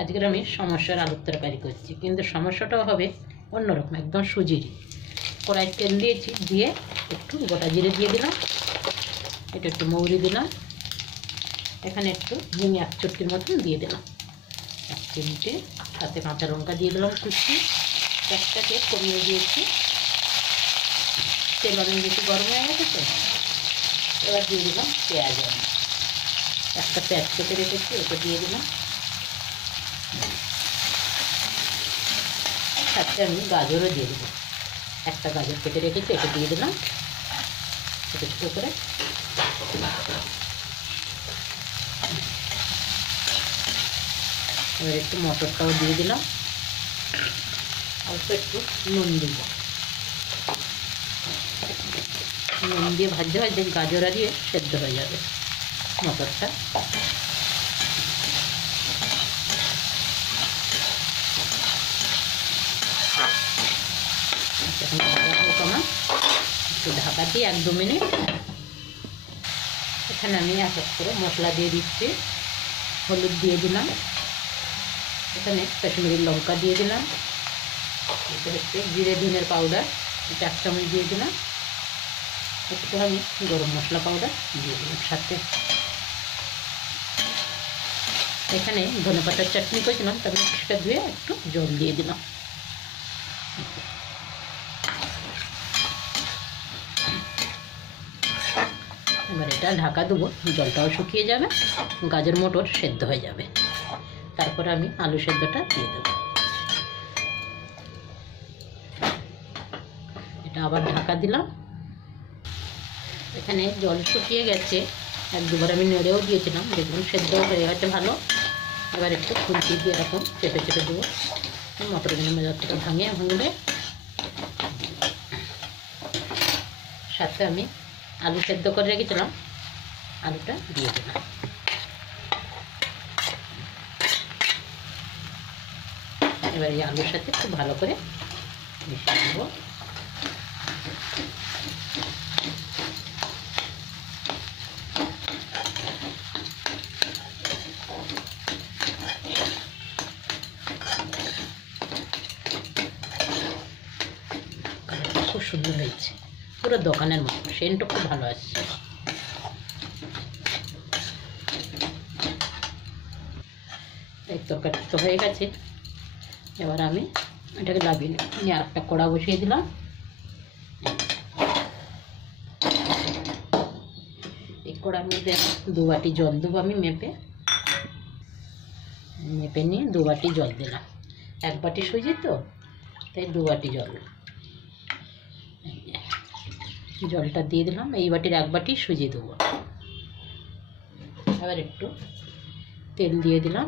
আজকে আমি সমস্যার আলুর তরকারি করছি, কিন্তু সমস্যাটাও হবে অন্যরকম, একদম সুজিরই। কড়াই তেল দিয়েছি, দিয়ে একটু গোটা জিরে দিয়ে দিলাম, এটা একটু মৌরি দিলাম, এখানে একটু হিং 1 চটকির মতন দিয়ে দিলাম, 1 চিমটে, সাথে কাঁচা লঙ্কা দিয়ে দিলাম কুচি, একটাকে কমিয়ে দিয়েছি। তেল অনেক বেশি গরম হয়ে গেছে তো, এবার দিয়ে দিলাম পেঁয়াজ। আমি একটা পেঁয়াজ কেটে রেখেছি, ওটা দিয়ে দিলাম, সাথে আমি গাজরও দিয়ে দেবো, একটা গাজর কেটে রেখেছি, এটা দিয়ে দিলাম ছোটো ছোটো করে। এবার একটু মটরটাও দিয়ে দিলাম, অল্প একটু নুন দিব। নুন দিয়ে ভাজতে ভাজতে গাজর দিয়ে সেদ্ধ হয়ে যাবে মটরটা। এখন ভাজা হোক আমার, একটু ঢাকা দিয়ে 1-2 মিনিট। এখানে আমি এক এক করে মশলা দিয়ে দিচ্ছি। হলুদ দিয়ে দিলাম, এখানে কাশ্মীরি লঙ্কা দিয়ে দিলাম, এটা হচ্ছে জিরে ধনের পাউডার, এটা 1 চামচ দিয়ে দিলাম, একটু আমি গরম মশলা পাউডার দিয়ে দিলাম সাথে। এখানে ধনেপাতার চাটনি করেছিলাম, তারপরে সেটা ধুয়ে একটু জল দিয়ে দিলাম। এবার এটা ঢাকা দেবো, জলটাও শুকিয়ে যাবে, গাজর মটর সেদ্ধ হয়ে যাবে, তারপরে আমি আলু সেদ্ধটা দিয়ে দেবো। এটা আবার ঢাকা দিলাম। এখানে জল শুকিয়ে গেছে, 1-2 বার আমি নেড়েও দিয়েছিলাম, দেখুন সেদ্ধ হয়ে গেছে ভালো। এবার একটু খুন্তি দিয়ে এরকম চেপে চেপে দেবো, মটরগুলো মেজারটা ভাঙবে। সাথে আমি আলু সেদ্ধ করে রেখেছিলাম, আলুটা দিয়ে দিলাম। এবার এই আলুর সাথে খুব ভালো করে মিশিয়ে দেবো। খুব সুন্দর হয়েছে, পুরো দোকানের মতো, সেন্টও খুব ভালো আসছে। এই তরকারি তো হয়ে গেছে, এবার আমি এটাকে লাভিয়ে নিয়ে আরেকটা কড়া বসিয়ে দিলাম। এই কড়ার মধ্যে 2 বাটি জল দেবো আমি, মেপে নিয়ে 2 বাটি জল দিলাম। 1 বাটি সুজি তো, তাই 2 বাটি জলটা দিয়ে দিলাম। এই বাটির 1 বাটি সুজি দেবো। এবার একটু তেল দিয়ে দিলাম,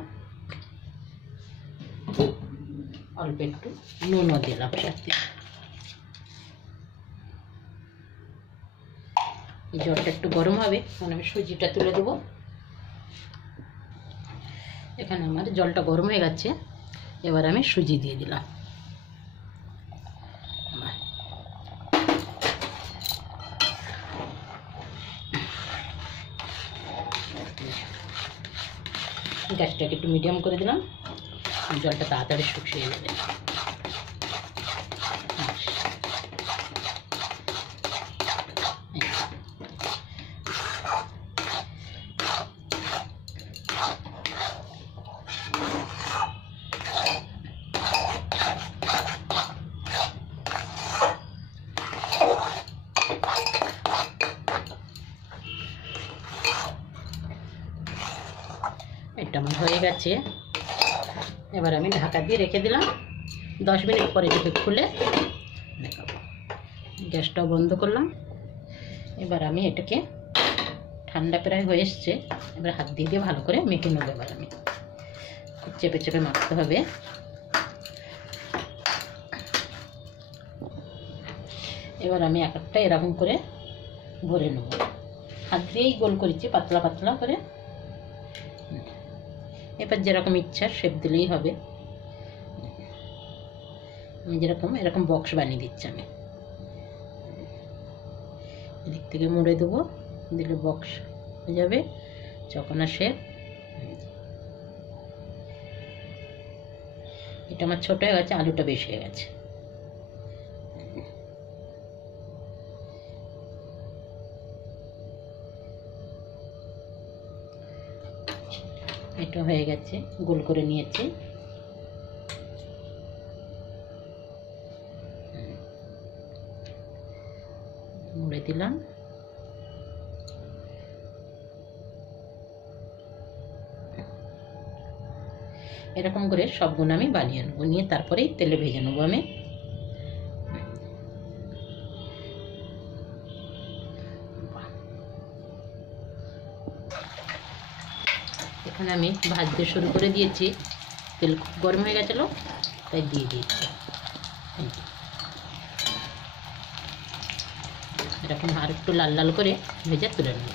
অল্প একটু নুনও দিলাম সাথে। জলটা একটু গরম হবে, তখন আমি সুজিটা তুলে দেবো। এখানে আমার জলটা গরম হয়ে গেছে, এবার আমি সুজি দিয়ে দিলাম। গ্যাসটাকে একটু মিডিয়াম করে দিলাম, জলটা তাড়াতাড়ি শুকিয়ে যাবে। এটা আমার হয়ে গেছে, এবার আমি ঢাকা দিয়ে রেখে দিলাম। 10 মিনিট পরে এটাকে খুলে দেখাবো। গ্যাসটাও বন্ধ করলাম। এবার আমি এটাকে, ঠান্ডা প্রায় হয়ে এসছে, এবার হাত দিয়ে ভালো করে মেখে নেবো। এবার আমি খুব চেপে চেপে মাখতে হবে। এবার আমি এক একটা এরকম করে ভরে নেব, হাত দিয়েই গোল করেছি, পাতলা পাতলা করে। এবার যেরকম ইচ্ছা শেপ দিলেই হবে। আমি যেরকম এরকম বক্স বানিয়ে দিচ্ছি, আমি এদিক থেকে মুড়ে দেবো, দিলে বক্স হয়ে যাবে, চকনা শেপ। এটা আমার ছোট হয়ে গেছে, আলুটা বেশি হয়ে গেছে। এটা হয়ে গেছে, গোল করে নিয়েছি। মুড়ে দিলাম। এরকম করে সবগুলো আমি বানিয়ে নেবো, নিয়ে তারপরেই তেলে ভেজে নেবো আমি। এখানে আমি ভাজতে শুরু করে দিয়েছি, তেল খুব গরম হয়ে গেছিলো তাই দিয়ে দিয়েছি। এরকম আর একটু লাল লাল করে ভেজে তুলে নেব।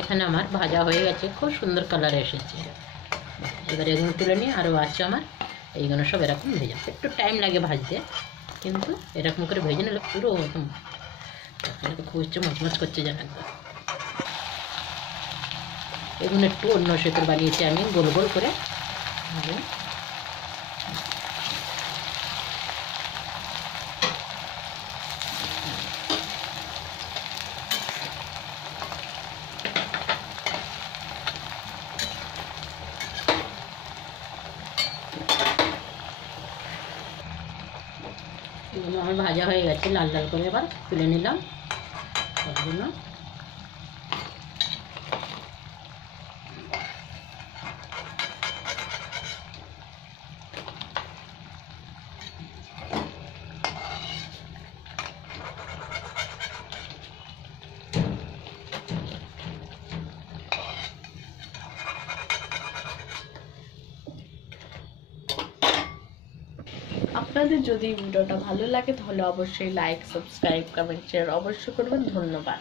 এখানে আমার ভাজা হয়ে গেছে, খুব সুন্দর কালার এসেছে। এবার এগুলো তুলে নিয়ে আরও আছে আমার, এইগুলো সব এরকম ভেজে, একটু টাইম লাগে ভাজতে, কিন্তু এরকম করে ভেজে নিলে পুরো খুব মচমচ করছে যেন একদম। এগুলো একটু অন্য শেপের বানিয়েছি আমি, গোল গোল করে। এগুলো আমার ভাজা হয়ে গেছে লাল লাল করে, এবার তুলে নিলাম সবগুলো। আপনাদের যদি ভিডিওটা ভালো লাগে তাহলে অবশ্যই লাইক, সাবস্ক্রাইব, কমেন্ট, শেয়ার অবশ্যই করবেন। ধন্যবাদ।